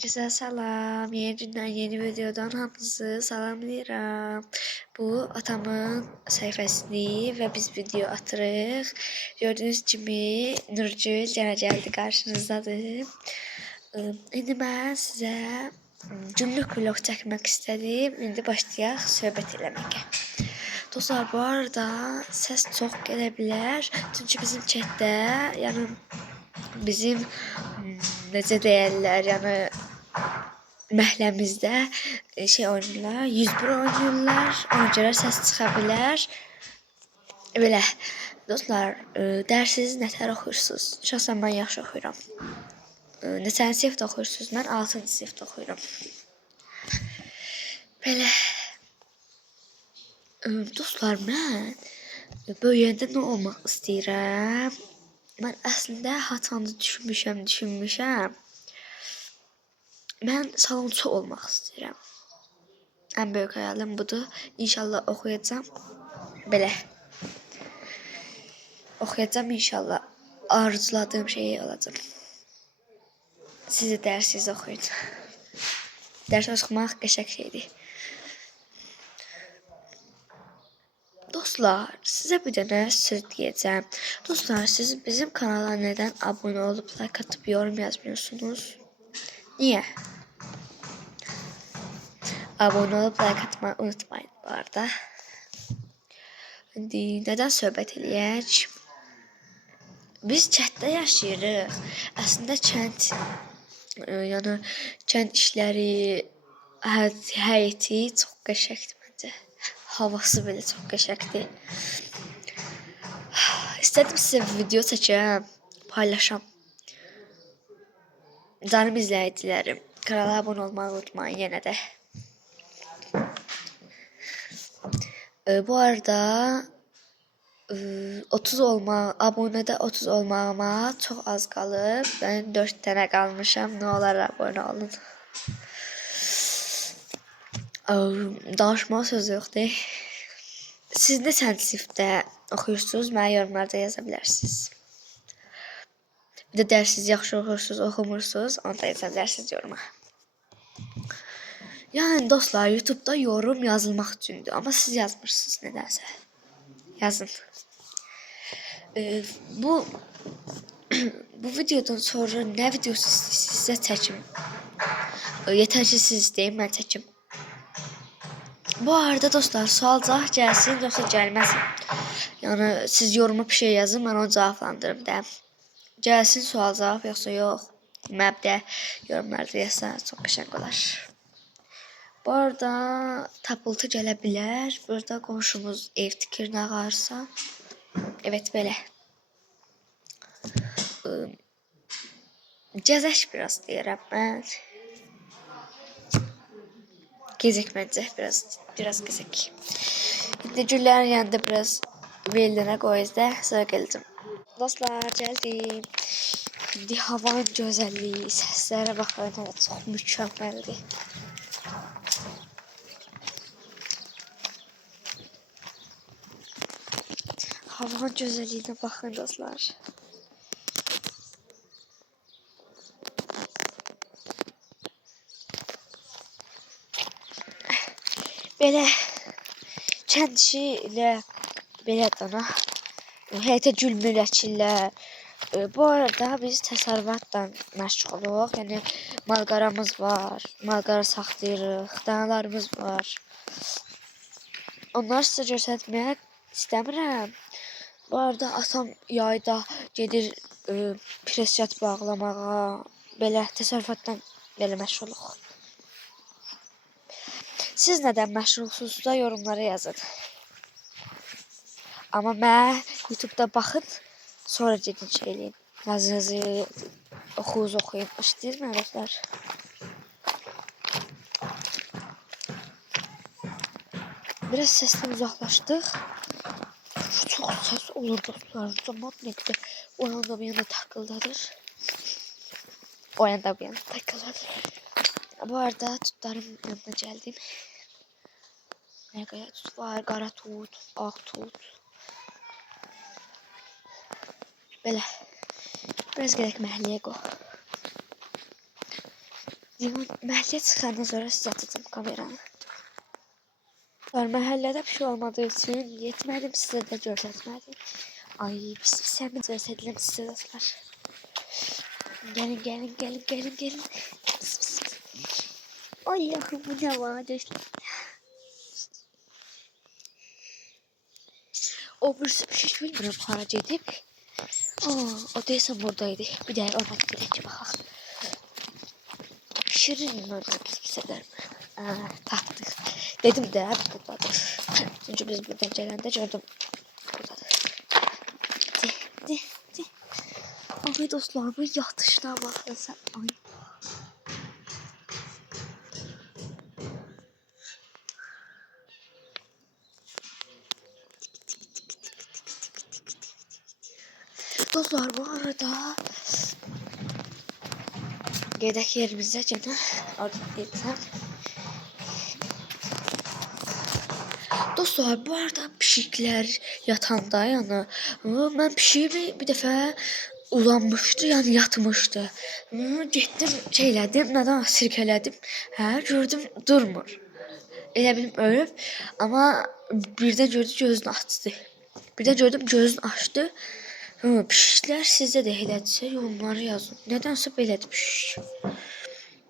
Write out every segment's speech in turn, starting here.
Herkese salam. Yeni gündən, yeni videodan hamınızı salamlayıram. Bu atamın səhifəsini və biz video atırıq. Gördüyünüz kimi Nurgül yenə gəldi qarşınızdadır. İndi mən sizə günlük vlog çəkmək istədim. İndi başlayaq söhbət eləməyə. Dostlar, bu arada səs çox gələ bilər. Çünki bizim chatdə, yəni bizim necə deyirlər, yəni məhəlləmizdə şey oynayırlar, 101 oynayırlar. Ona görə səs çıxa bilər. Belə dostlar, dərsiniz nətər oxuyursunuz? Şəxsən mən yaxşı oxuyuram. Neçənci sinifdə oxuyursunuz? Mən 6-cı sinifdə oxuyuram. Belə dostlar, mən böyüyəndə nə olmaq istəyirəm? Mən əslində haçanı düşünmüşəm. Mən salonçu olmaq istəyirəm. Ən böyük hayalim budur. İnşallah oxuyacağam. Belə. Oxuyacağam inşallah. Arzuladığım şey olacaq. Siz də dərsiniz oxuyun. Dərs oxumaq qəşəng şeydir. Dostlar, sizə bir dənə söz deyəcəm. Dostlar, siz bizim kanala nədən abunə olub, like atıb, yorum yazmıyorsunuz? Niyə? Abunə olub, like atmayı unutmayın bu arada. İndi nədən söhbət eləyək? Biz kənddə yaşayırıq. Əslində kənd, yəni kənd işləri, həyəti çox qəşəngdir məncə. Havası belə çox qəşəngdir. İstədim sizə video çəkəm, paylaşam. Canım izləyicilərim, kanala abunə olmağı unutmayın yenə də. Bu arada abunədə 30 olmağıma çox az qalıb. Mən 4 dənə qalmışam. Nə olar abunə olun. Danışmağa söz yoxdur. Siz neçənci sinifdə oxuyursunuz? Mənə yorumlarda yaza bilərsiniz. Bir də dərsiniz yaxşı oxuyursunuz, oxumursunuz, onu da yaza bilərsiniz yoruma. Yəni dostlar, YouTube'da yorum yazılmaq üçündür, amma siz yazmırsınız nədənsə. Yazın. Bu videodan sonra nə videosu sizə çəkim? Yetər ki siz deyin, mən çəkim. Bu arada dostlar, sual-cavab gəlsin, yoxsa gəlməsin. Yəni siz yoruma bir şey yazın, mən onu cavablandırım da. Gəlsin sual-cavab, yoxsa yox. Məbdə yorumlarda yazsa çox qəşəng olar. Bu arada tapıltı gələ bilər. Burada qonşumuz ev tikir nə varsa. Evet, belə. Gəzək biraz deyirəm mən. Gezək məncə, biraz gezək. İndi güllərin yanında biraz velinə qoyuz da, sonra gələcəm. Dostlar, gəldim. İndi havanın gözəlliyi, səslərə baxın, çox mükəmməldir. Havanın gözəlliyinə baxın dostlar. Belə kənd işi ilə belə dana həyətə gül-mül əkirlər. Bu arada biz təsərrüfatla məşğuluq. Yəni malqaramız var, malqara saxlayırıq, danalarımız var. Onları sizə göstərmək istəmirəm. Bu arada atam yayda gedir presiyat bağlamağa, belə təsərrüfatla belə məşğuluq. Siz nədən məşğulsunuzsa yorumlara yazın. Amma mən YouTube'da baxın, sonra gedin şey eləyin. Yazınızı oxuyun. İşləyirsiniz dostlar. Biraz səsdən uzaqlaşdıq. Çox səs olur dostlar. Cəmat nə qədər o yanda bir yana taqqıldadır. O yanda bir yana taqqıldadır. Bu arada tutlarım yanına gəldim. Nə qədər tut var? Qara tut, ağ tut. Belə. Biraz gedək məhəlləyə qoy. Məhəllə çıxandan sonra sizə atacağım kameranı. Məhəllədə bir şey olmadığı üçün yetmədim, sizə də göstərmədim. Ay, pis həmin göstəriləm sizə dostlar. Gəlin. Pis. Ay yaxın bu ne var? O birisi bir şey bilmirəm haraca edib. O deyəsən buradaydı. Bir də ona gedək ki baxaq. Şirin orada pis edər mi? Tapdıq. Dedim də buradadır. Çünki biz buradan gələndə gördüm. Buradadır. De. Ay dostlar, bu yatışına baxın sən. Ay. Dostlar, bu arada gedək yerimizə gene orada deyəcəm. Dostlar, bu arada pişiklər yatanda yəni mən pişiyimi bir dəfə uzanmışdı, yəni yatmışdı. Getdim, şeylədim, nədən sirkələdim. Gördüm durmur. Elə bilim ölüb, amma birdən gördüm gözünü açdı. Birdən gördüm gözünü açdı. Pişiklər sizdə də elədirsə yorumları yazın. Nədənsə belədir pişik.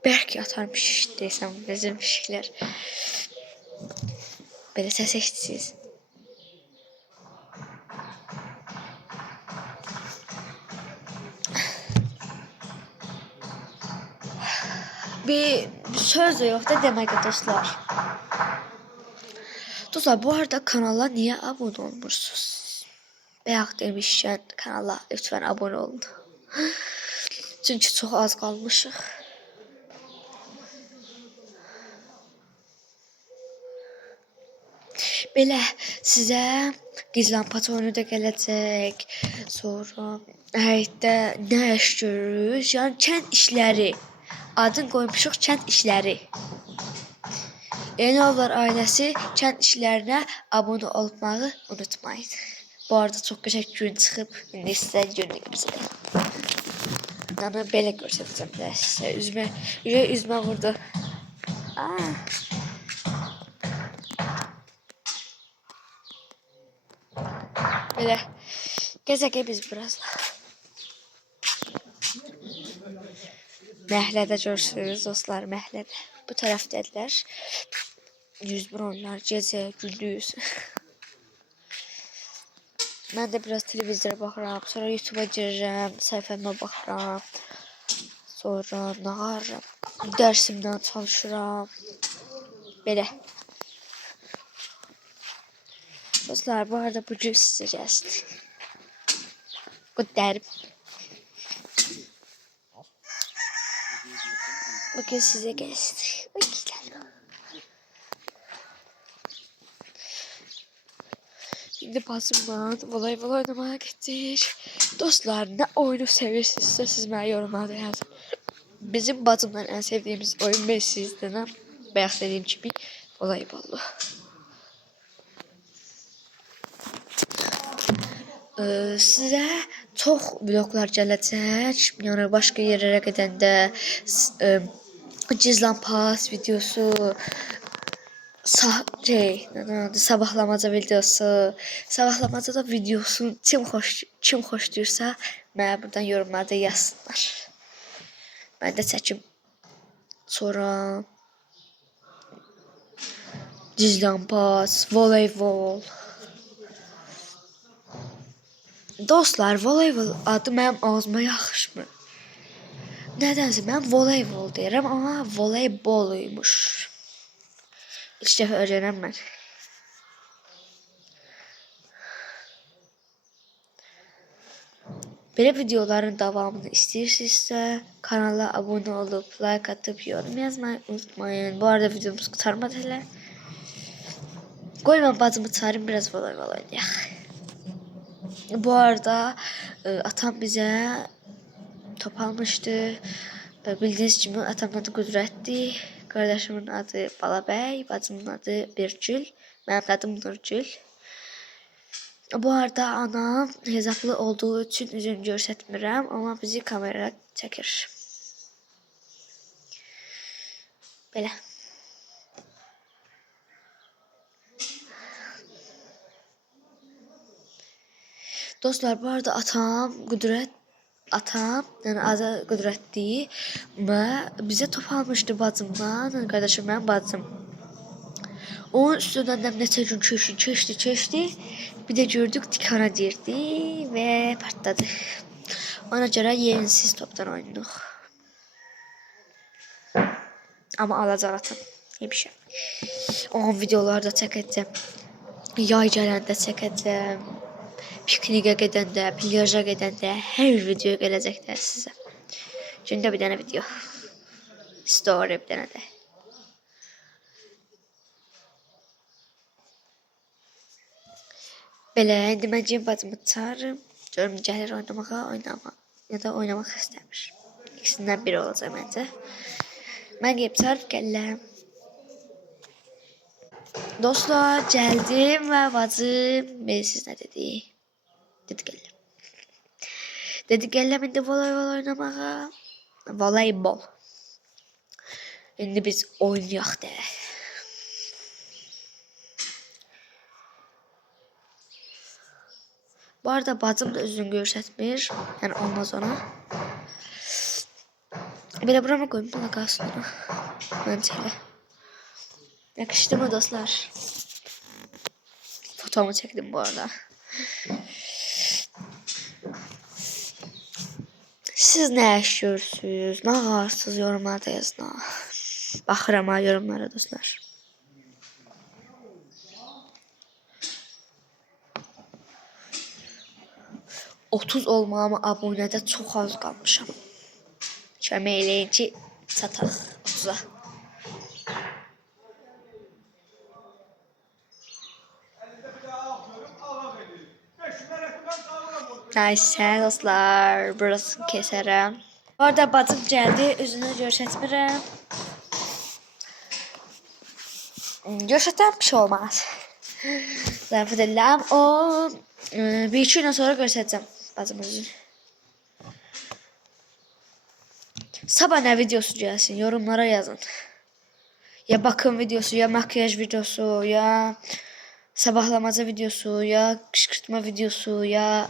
Bərk yatar pişik desəm bizim pişiklər. Belə səs eşitsiniz. Bir söz də yox da demək dostlar. Dostlar, bu arada kanala niyə abunə olmursunuz? Bayaq demişkən kanala lütfən abunə olun. Çünki çox az qalmışıq. Belə sizə gizlənpaç oyunu da gələcək. Sonra həyətdə nə iş görürük? Yəni kənd işləri. Adın qoymuşuq kənd işləri. Enovlar ailəsi kənd işlərinə abunə olmağı unutmayın. Bu arada çox qəşəng gün çıxıb. İndi sizə günü göstərəcəm. Yəni belə göstərəcəm də sizə. Üzmə vurdu. Belə gəzək biz biraz. Məhəllədə görürsünüz dostlar, məhəllədə. Bu tərəfdədirlər. 101 oyunlar, gecə, gündüz. Mən də biraz televizora baxıram, sonra YouTube'a girirəm, səhifəmə baxıram. Sonra nağarım, dərsimdən çalışıram. Belə. Dostlar, bu arada bugün sizə gəlsin. Bu dərim. Bugün sizə gəlsin. Ay, güzel. Şimdi bacımla voley oynamaya gittik. Dostlar, ne oyunu sevirsinizsə siz mənə yorumlarda yazın. Bizim bacımla en sevdiğimiz oyun Messi'den bayaq dediyim kimi voleybollu. Sizə çox vloglar gələcək. Yəni başqa yerlərə gedəndə gizlənpaç videosu, sabahlamaca videosu, sabahlamaca da videosu kim xoşlayırsa mənə buradan yorumlarda yazsınlar. Mən də çəkim. Sonra gizlənpaç, voleybol. Dostlar, voleybol adı mənim ağzıma yaxışmır. Nədənsə mən voleybol deyirəm, amma voleyboluymuş. İlk dəfə öyrənəm mən. Belə videoların davamını istəyirsinizsə, kanala abunə olub, like atıb, yorum yazmayı unutmayın. Bu arada videomuz qurtarmadı hələ. Qoy mən bacımı çağırım, biraz voleybol oynayaq. Bu arada atam bizə top almışdı. Bildiyiniz kimi atamın adı Qüdrətdir. Qardaşımın adı Balabəy, bacımın adı Birgül, mənim adım Nurgül. Bu arada anam hesaplı olduğu üçün üzünü göstərmirəm, amma bizi kameraya çəkir. Belə. Dostlar, bu arada atam yani adı Qüdrətli və bizə top almışdı bacımdan, yəni qardaşım mənim bacım. Onun üstündən də neçə gün keçdi. Bir də gördük tikana girdi və partladı. Ona görə yenisiz topdan oynayırıq. Amma alacaq atam. Yemişəm. Onun videoları da çəkəcəm. Yay gələndə çəkəcəm. Pikniğe gedəndə, plyaja gedəndə hər video gələcəkdir sizə. Gündə bir dənə video. Story bir dənə də. Belə, indi mən Cem bacımı çağırırım. Görüm gəlir oynamağa ya da oynamaq istəmir. İkisindən biri olacaq məncə. Mən gəlib çağırıb gəlirəm. Dostlar, gəldim və bacım siz nə dedi? Dedi gəlirəm. Dedi gəlirəm indi voleybol oynamağa. Voleybol. İndi biz oynayaq de. Bu arada bacım da özünü göstərmir. Yəni olmaz ona. Belə burama qoyum, bana qalsın ona. Məncə elə. Yakıştı mı dostlar? Fotomu çektim bu arada. Siz ne yaşıyorsunuz? Ne ağırsınız yorumlarda yazın. Baxıram ha yorumlara dostlar. Otuz olmağıma abunədə çox az qalmışam. Kömək eləyin ki çataq 30'a. Neyse dostlar, burası keserim. Bu arada bacım geldi, özünü göstərmirəm. Göstərsəm bir şey olmaz. Zarafat edirəm. O bir iki gündən sonra göstərəcəm bacımın üzünü. Sabah ne videosu gelsin yorumlara yazın. Ya bakım videosu, ya makyaj videosu, ya sabahlamaca videosu, ya kışkırtma videosu, ya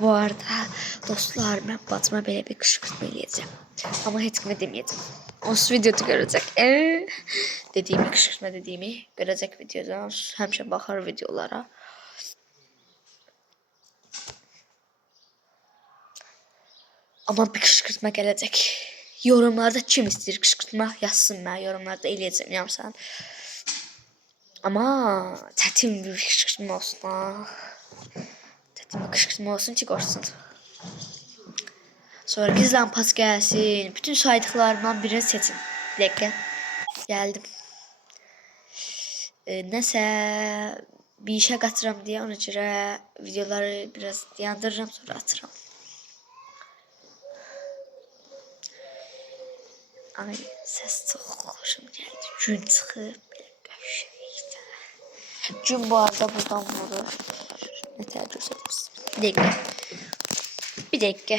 bu arada dostlar ben bacıma belə bir kışkırtma eləyəcəm. Ama heç kimə deməyəcəm. Onsuz videoda görəcək. Dediğimi kışkırtma dediğimi görəcək videoda. Həmişə baxar videolara. Ama bir kışkırtma gələcək. Yorumlarda kim istəyir kışkırtma yazsın, mən yorumlarda eləyəcəm yarımsan. Ama çətin bir kışkırtma olsun ha. Çətin bir kışkırtma olsun ki qorxsun. Sonra gizlən pas gəlsin. Bütün saydıqlarımdan birini seçin. Bir dakika. Geldim. Nəsə bir işə qatıram deyə ona görə videoları biraz yandırıram sonra atıram. Ay ses çok hoşum geldi. Gün çıxıb belə qəşəngdir. Gün bu arada buradan vurur. Ne təcrübə edirsiniz? Bir dakika.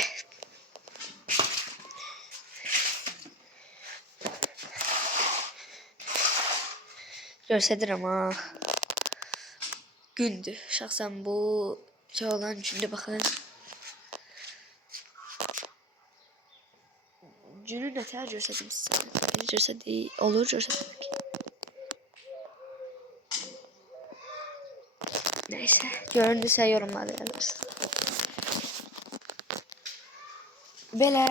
Göstərirəm ha. Gündür. Şəxsən bu şey olan gündə baxın. Günü ne kadar gösterdim size. Olur göstermek. Neyse. Göründüyse yorumlarda yazarsın. Belə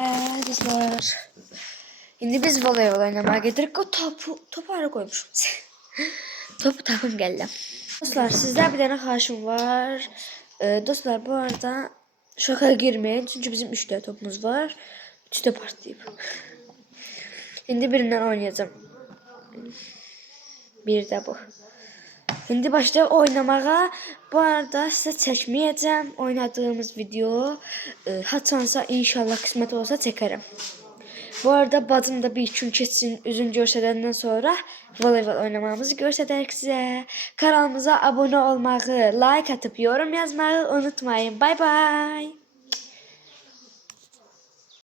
dostlar. İndi biz voleybol oynamaya gedirik. O topu ara koymuşum. Topu tapım gəldim. Dostlar sizden bir tane xahişim var. Dostlar bu arada şoka girmeyin. Çünkü bizim 3 tane topumuz var. 3 de partlayıp. Şimdi birinden oynayacağım. Bir de bu. Şimdi başlayıp oynamağa. Bu arada size çekmeyeceğim oynadığımız video. Haçansa inşallah kısmet olsa çekerim. Bu arada bacım da bir gün keçsin üzün göstərəndən sonra voleybol oynamamızı göstərək sizə. Kanalımıza abone olmağı, like atıp yorum yazmayı unutmayın. Bye bye.